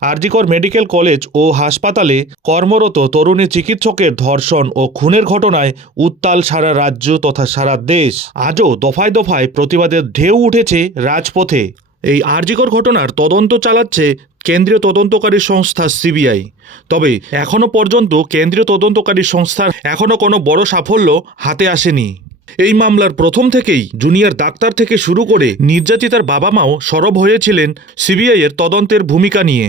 RG Kar medical college ও হাসপাতালে কর্মরত তরুণী চিকিৎসকের ধর্ষণ ও খুনের ঘটনায় উত্তাল সারা রাজ্য তথা সারা দেশ। আজও দফায় দফায় প্রতিবাদের ঢেউ উঠেছে রাজপথে। এই আরজিকর ঘটনার তদন্ত চালাচ্ছে কেন্দ্রীয় তদন্তকারী সংস্থা সিবিআই। তবে এখনও পর্যন্ত কেন্দ্রীয় তদন্তকারী সংস্থার এখনও কোনো বড় সাফল্য হাতে আসেনি। এই মামলার প্রথম থেকেই জুনিয়র ডাক্তার থেকে শুরু করে নির্যাতিতার বাবা মাও সরব হয়েছিলেন সিবিআইয়ের তদন্তের ভূমিকা নিয়ে।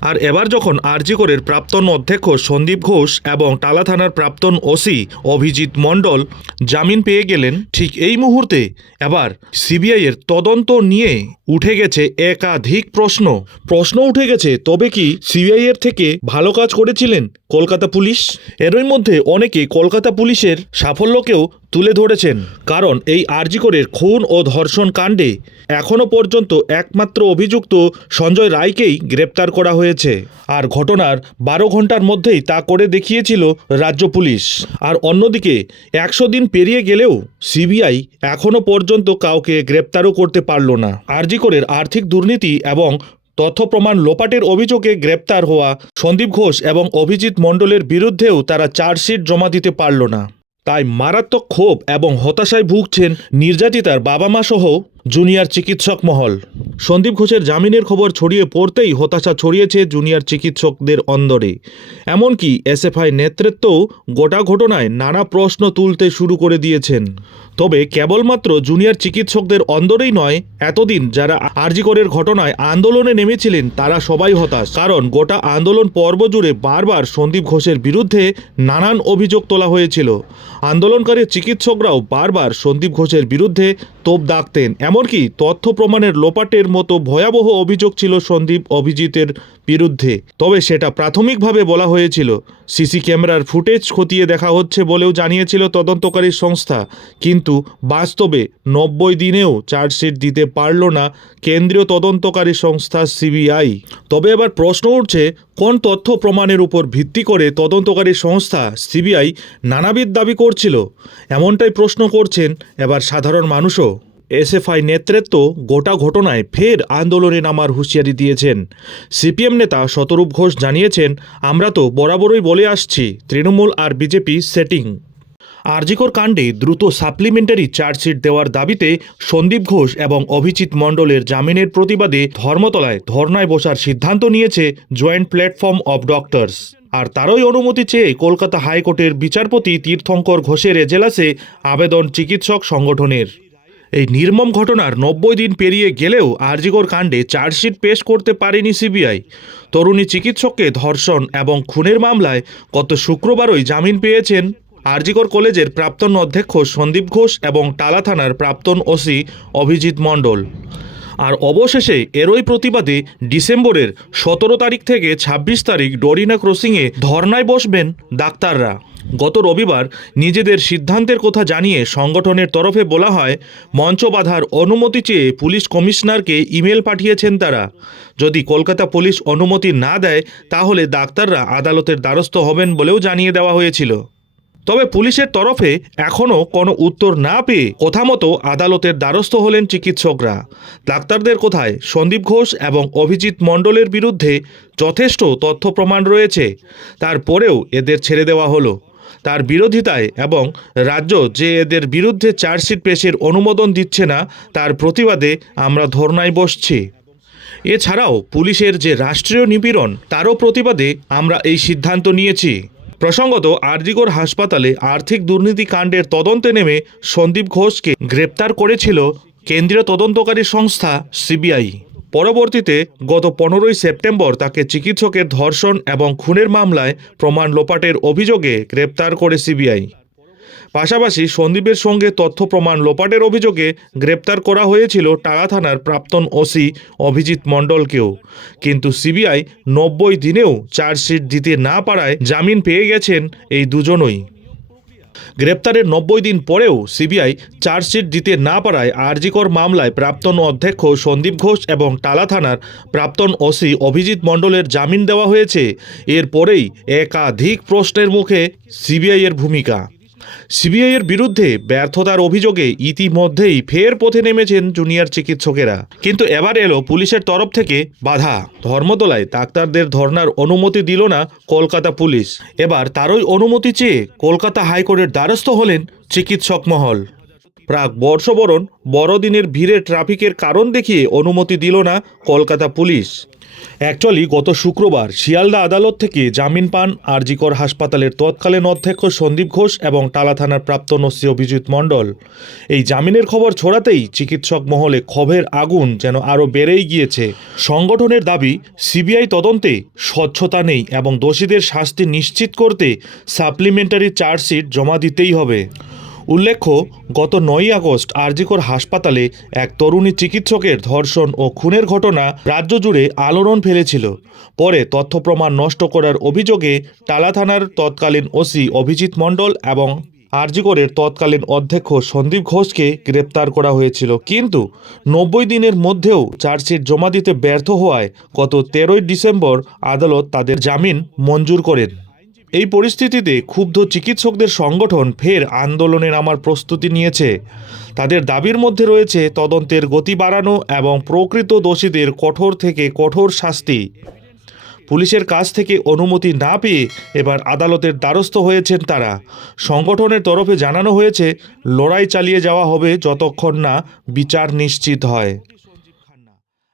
আর এবার যখন আরজিকরের প্রাক্তন অধ্যক্ষ সন্দীপ ঘোষ এবং টালা থানার প্রাক্তন ওসি অভিজিৎ মণ্ডল জামিন পেয়ে গেলেন, ঠিক এই মুহূর্তে এবার সিবিআইয়ের তদন্ত নিয়ে উঠে গেছে একাধিক প্রশ্ন। প্রশ্ন উঠে গেছে, তবে কি সিবিআইয়ের থেকে ভালো কাজ করেছিলেন কলকাতা পুলিশ? এরই মধ্যে অনেকে কলকাতা পুলিশের সাফল্যকেও তুলে ধরেছেন। কারণ এই আরজিকরের খুন ও ধর্ষণ কাণ্ডে এখনও পর্যন্ত একমাত্র অভিযুক্ত সঞ্জয় রায়কেই গ্রেপ্তার করা হয়েছে। আর ঘটনার বারো ঘণ্টার মধ্যেই তা করে দেখিয়েছিল রাজ্য পুলিশ। আর অন্যদিকে একশো দিন পেরিয়ে গেলেও সিবিআই এখনও পর্যন্ত কাউকে গ্রেপ্তারও করতে পারল না। আরজিকরের আর্থিক দুর্নীতি এবং তথ্য প্রমাণ লোপাটের অভিযোগে গ্রেপ্তার হওয়া সন্দীপ ঘোষ এবং অভিজিৎ মণ্ডলের বিরুদ্ধেও তারা চার্জশিট জমা দিতে পারল না। তাই মারাত্মক ক্ষোভ এবং হতাশায় ভুগছেন নির্যাতিতার বাবা মা সহ জুনিয়র চিকিৎসক মহল। সন্দীপ ঘোষের জামিনের খবর ছড়িয়ে পড়তেই হতাশা ছড়িয়েছে জুনিয়র চিকিৎসকদের অন্দরে। এমনকি এসএফআই নেতৃত্বও গোটা ঘটনায় নানা প্রশ্ন তুলতে শুরু করে দিয়েছেন। তবে কেবলমাত্র জুনিয়র চিকিৎসকদের অন্দরেই নয়, এতদিন যারা আরজিকরের ঘটনায় আন্দোলনে নেমেছিলেন তারা সবাই হতাশ। কারণ গোটা আন্দোলন পর্ব জুড়ে বারবার সন্দীপ ঘোষের বিরুদ্ধে নানান অভিযোগ তোলা হয়েছিল। আন্দোলনকারী চিকিৎসকরাও বারবার সন্দীপ ঘোষের বিরুদ্ধে তোপ দাগতেন। এমনকি তথ্য প্রমাণের লোপাটের মতো ভয়াবহ অভিযোগ ছিল সন্দীপ অভিজিতের বিরুদ্ধে। তবে সেটা প্রাথমিকভাবে বলা হয়েছিল। সিসি ক্যামেরার ফুটেজ খতিয়ে দেখা হচ্ছে বলেও জানিয়েছিল তদন্তকারী সংস্থা। কিন্তু বাস্তবে নব্বই দিনেও চার্জশিট দিতে পারল না কেন্দ্রীয় তদন্তকারী সংস্থা সিবিআই। তবে এবার প্রশ্ন উঠছে, কোন তথ্য প্রমাণের উপর ভিত্তি করে তদন্তকারী সংস্থা সিবিআই নানাবিধ দাবি করছিল? এমনটাই প্রশ্ন করছেন এবার সাধারণ মানুষও। এসএফআই নেতৃত্ব গোটা ঘটনায় ফের আন্দোলনে নামার হুঁশিয়ারি দিয়েছেন। সিপিএম নেতা শতরূপ ঘোষ জানিয়েছেন, আমরা তো বরাবরই বলে আসছি, তৃণমূল আর বিজেপি সেটিং। আরজিকর কাণ্ডে দ্রুত সাপ্লিমেন্টারি চার্জশিট দেওয়ার দাবিতে সন্দীপ ঘোষ এবং অভিজিৎ মণ্ডলের জামিনের প্রতিবাদে ধর্মতলায় ধর্নায় বসার সিদ্ধান্ত নিয়েছে জয়েন্ট প্ল্যাটফর্ম অব ডক্টরস। আর তারই অনুমতি চেয়ে কলকাতা হাইকোর্টের বিচারপতি তীর্থঙ্কর ঘোষের এজেলাসে আবেদন চিকিৎসক সংগঠনের। এই নির্মম ঘটনার নব্বই দিন পেরিয়ে গেলেও আরজিকর কাণ্ডে চার্জশিট পেশ করতে পারেনি সিবিআই। তরুণী চিকিৎসককে ধর্ষণ এবং খুনের মামলায় গত শুক্রবারই জামিন পেয়েছেন আরজিকর কলেজের প্রাক্তন অধ্যক্ষ সন্দীপ ঘোষ এবং টালা থানার প্রাক্তন ওসি অভিজিৎ মণ্ডল। আর অবশেষে এরই প্রতিবাদে ডিসেম্বরের সতেরো তারিখ থেকে ২৬ তারিখ ডরিনা ক্রসিংয়ে ধর্নায় বসবেন ডাক্তাররা। গত রবিবার নিজেদের সিদ্ধান্তের কথা জানিয়ে সংগঠনের তরফে বলা হয়, মঞ্চ বাঁধার অনুমতি চেয়ে পুলিশ কমিশনারকে ইমেল পাঠিয়েছেন তারা। যদি কলকাতা পুলিশ অনুমতি না দেয়, তাহলে ডাক্তাররা আদালতের দ্বারস্থ হবেন বলেও জানিয়ে দেওয়া হয়েছিল। তবে পুলিশের তরফে এখনও কোনো উত্তর না পেয়ে কথা মতো আদালতের দ্বারস্থ হলেন চিকিৎসকরা। ডাক্তারদের কোথায় সন্দীপ ঘোষ এবং অভিজিৎ মণ্ডলের বিরুদ্ধে যথেষ্ট তথ্য প্রমাণ রয়েছে। তারপরেও এদের ছেড়ে দেওয়া হলো। তার বিরোধিতায় এবং রাজ্য যে এদের বিরুদ্ধে চার্জশিট পেশের অনুমোদন দিচ্ছে না, তার প্রতিবাদে আমরা ধর্নায় বসছি। এছাড়াও পুলিশের যে রাষ্ট্রীয় নিপীড়ন, তারও প্রতিবাদে আমরা এই সিদ্ধান্ত নিয়েছি। প্রসঙ্গত আরজিগড় হাসপাতালে আর্থিক দুর্নীতি কাণ্ডের তদন্তে নেমে সন্দীপ ঘোষকে গ্রেপ্তার করেছিল কেন্দ্রীয় তদন্তকারী সংস্থা সিবিআই। পরবর্তীতে গত পনেরোই সেপ্টেম্বর তাকে চিকিৎসকের ধর্ষণ এবং খুনের মামলায় প্রমাণ লোপাটের অভিযোগে গ্রেপ্তার করে সিবিআই। পাশাপাশি সন্দীপের সঙ্গে তথ্য প্রমাণ লোপাটের অভিযোগে গ্রেপ্তার করা হয়েছিল টালা থানার প্রাক্তন ওসি অভিজিৎ মণ্ডলকেও। কিন্তু সিবিআই নব্বই দিনেও চার্জশিট দিতে না পারায় জামিন পেয়ে গেছেন এই দুজনই। গ্রেপ্তারের নব্বই দিন পরেও সিবিআই চার্জশিট দিতে না পারায় আরজিকর মামলায় প্রাক্তন অধ্যক্ষ সন্দীপ ঘোষ এবং টালা থানার প্রাক্তন ওসি অভিজিৎ মণ্ডলের জামিন দেওয়া হয়েছে। এরপরেই একাধিক প্রশ্নের মুখে সিবিআইয়ের ভূমিকা। সিবিআইয়ের বিরুদ্ধে ব্যর্থতার অভিযোগে ইতিমধ্যেই ফের পথে নেমেছেন জুনিয়র চিকিৎসকেরা। কিন্তু এবার এলো পুলিশের তরফ থেকে বাধা। ধর্মতলায় ডাক্তারদের ধর্নার অনুমতি দিল না কলকাতা পুলিশ। এবার তারই অনুমতি চেয়ে কলকাতা হাইকোর্টের দ্বারস্থ হলেন চিকিৎসক মহল। প্রাক বর্ষবরণ বড়দিনের ভিড়ে ট্রাফিকের কারণ দেখিয়ে অনুমতি দিল না কলকাতা পুলিশ। অ্যাকচুয়ালি গত শুক্রবার শিয়ালদা আদালত থেকে জামিন পান আরজিকর হাসপাতালের তৎকালীন অধ্যক্ষ সন্দীপ ঘোষ এবং টালা থানার প্রাপ্ত নসি অভিজিৎ মণ্ডল। এই জামিনের খবর ছড়াতেই চিকিৎসক মহলে ক্ষোভের আগুন যেন আরও বেড়েই গিয়েছে। সংগঠনের দাবি, সিবিআই তদন্তে স্বচ্ছতা নেই এবং দোষীদের শাস্তি নিশ্চিত করতে সাপ্লিমেন্টারি চার্জশিট জমা দিতেই হবে। উল্লেখ্য, গত নয়ই আগস্ট আরজিকর হাসপাতালে এক তরুণী চিকিৎসকের ধর্ষণ ও খুনের ঘটনা রাজ্য জুড়ে আলোড়ন ফেলেছিল। পরে তথ্য প্রমাণ নষ্ট করার অভিযোগে টালা থানার তৎকালীন ওসি অভিজিৎ মণ্ডল এবং আরজিকরের তৎকালীন অধ্যক্ষ সন্দীপ ঘোষকে গ্রেপ্তার করা হয়েছিল। কিন্তু নব্বই দিনের মধ্যেও চার্জশিট জমা দিতে ব্যর্থ হওয়ায় গত তেরোই ডিসেম্বর আদালত তাদের জামিন মঞ্জুর করেন। এই পরিস্থিতিতে ক্ষুব্ধ চিকিৎসকদের সংগঠন ফের আন্দোলনে নামার প্রস্তুতি নিয়েছে। তাদের দাবির মধ্যে রয়েছে তদন্তের গতি বাড়ানো এবং প্রকৃত দোষীদের কঠোর থেকে কঠোর শাস্তি। পুলিশের কাছ থেকে অনুমতি না পেয়ে এবার আদালতের দ্বারস্থ হয়েছেন তারা। সংগঠনের তরফে জানানো হয়েছে, লড়াই চালিয়ে যাওয়া হবে যতক্ষণ না বিচার নিশ্চিত হয়।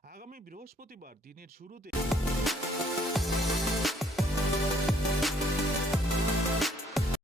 আগামী বৃহস্পতিবার দিনের শুরুতে